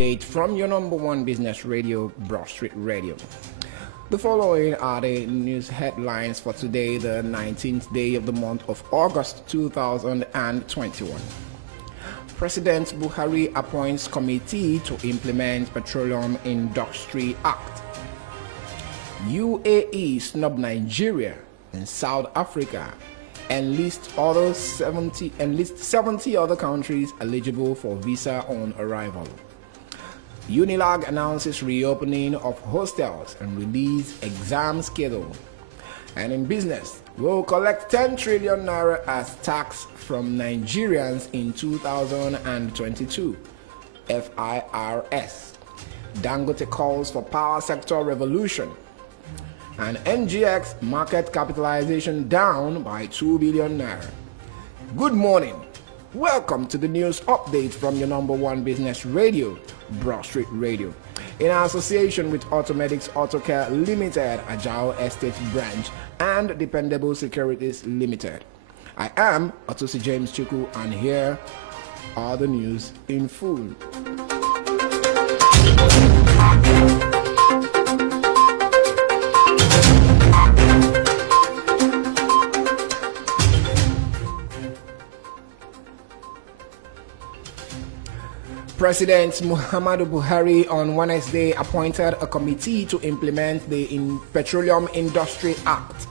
update from your number one business radio, Broadstreet Radio. The following are the news headlines for today, the 19th day of the month of August 2021. President Buhari appoints committee to implement Petroleum Industry Act. UAE snub Nigeria and South Africa and list 70 other countries eligible for visa on arrival. Unilag announces reopening of hostels and release exam schedule. And in business, we'll collect 10 trillion naira as tax from Nigerians in 2022. FIRS. Dangote calls for power sector revolution. And NGX market capitalization down by 2 billion naira. Good morning. Welcome to the news update from your number one business radio, Broadstreet Radio, in association with Automedics Autocare Limited, Ajao Estate Branch, and Dependable Securities Limited. I am Atusi James Chuku, and here are the news in full. President Muhammadu Buhari on Wednesday appointed a committee to implement the Petroleum Industry Act.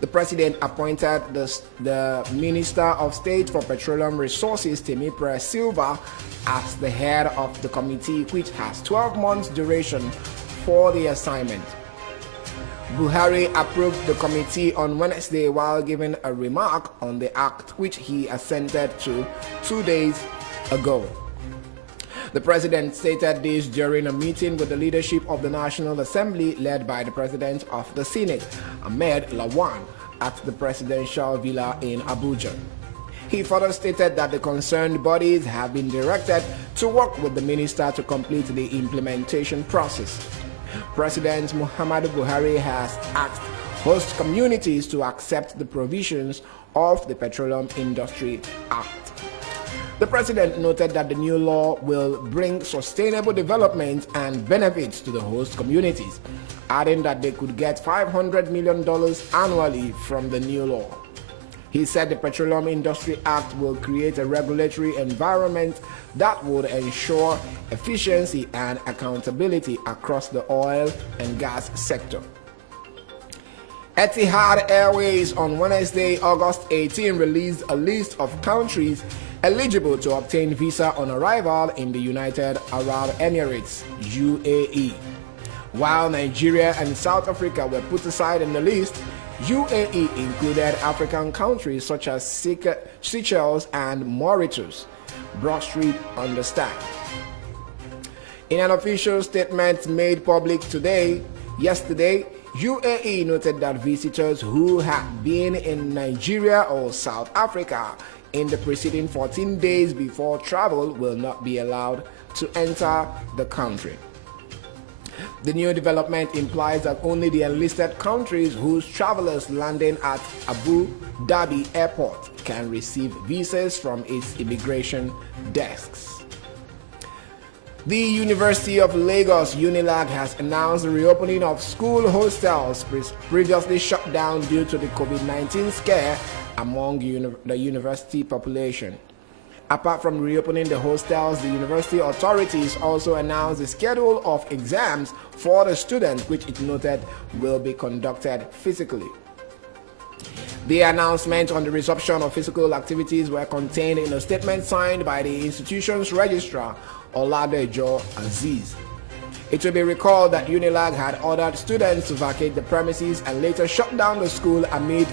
The president appointed the Minister of State for Petroleum Resources, Temipre Silva, as the head of the committee, which has 12 months duration for the assignment. Buhari approved the committee on Wednesday while giving a remark on the act, which he assented to 2 days ago. The president stated this during a meeting with the leadership of the National Assembly led by the President of the Senate, Ahmed Lawan, at the Presidential Villa in Abuja. He further stated that the concerned bodies have been directed to work with the minister to complete the implementation process. President Muhammadu Buhari has asked host communities to accept the provisions of the Petroleum Industry Act. The president noted that the new law will bring sustainable development and benefits to the host communities, adding that they could get $500 million annually from the new law. He said the Petroleum Industry Act will create a regulatory environment that would ensure efficiency and accountability across the oil and gas sector. Etihad Airways on Wednesday, August 18, released a list of countries eligible to obtain visa on arrival in the United Arab Emirates, UAE. While Nigeria and South Africa were put aside in the list, UAE included African countries such as Seychelles and Mauritius. Broadstreet understands. In an official statement made public yesterday, UAE noted that visitors who had been in Nigeria or South Africa in the preceding 14 days before travel will not be allowed to enter the country. The new development implies that only the enlisted countries whose travelers landing at Abu Dhabi Airport can receive visas from its immigration desks. The University of Lagos, Unilag, has announced the reopening of school hostels previously shut down due to the COVID-19 scare among the university population. Apart from reopening the hostels, the university authorities also announced the schedule of exams for the students, which it noted will be conducted physically. The announcement on the resumption of physical activities were contained in a statement signed by the institution's registrar, Oladejo Aziz. It will be recalled that Unilag had ordered students to vacate the premises and later shut down the school amid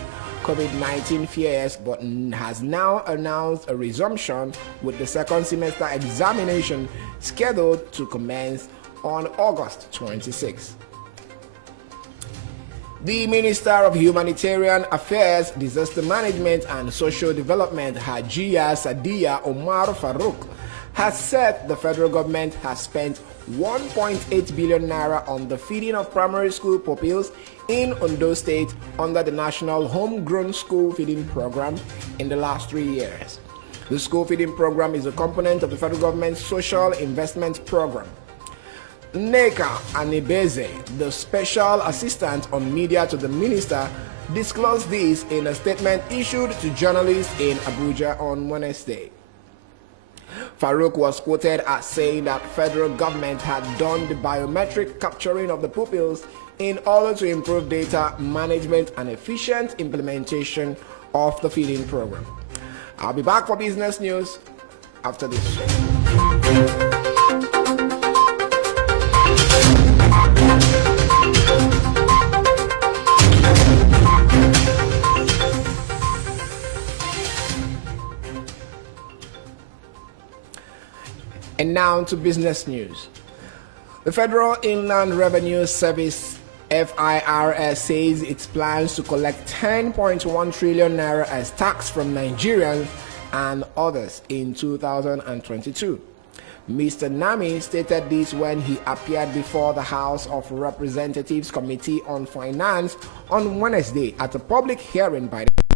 COVID-19 fears, but has now announced a resumption with the second semester examination scheduled to commence on August 26. The Minister of Humanitarian Affairs, Disaster Management and Social Development, Hajiya Sadiya Omar Farouk, has said the federal government has spent 1.8 billion naira on the feeding of primary school pupils in Ondo State under the National Homegrown School Feeding Program in the last 3 years. The school feeding program is a component of the federal government's social investment program. Nneka Anibeze, the special assistant on media to the minister, disclosed this in a statement issued to journalists in Abuja on Wednesday. Farouk was quoted as saying that federal government had done the biometric capturing of the pupils in order to improve data management and efficient implementation of the feeding program. I'll be back for business news after this. And now to business news. The Federal Inland Revenue Service FIRS says it plans to collect 10.1 trillion naira as tax from Nigerians and others in 2022. Mr. Nami stated this when he appeared before the House of Representatives Committee on Finance on Wednesday at a public hearing by the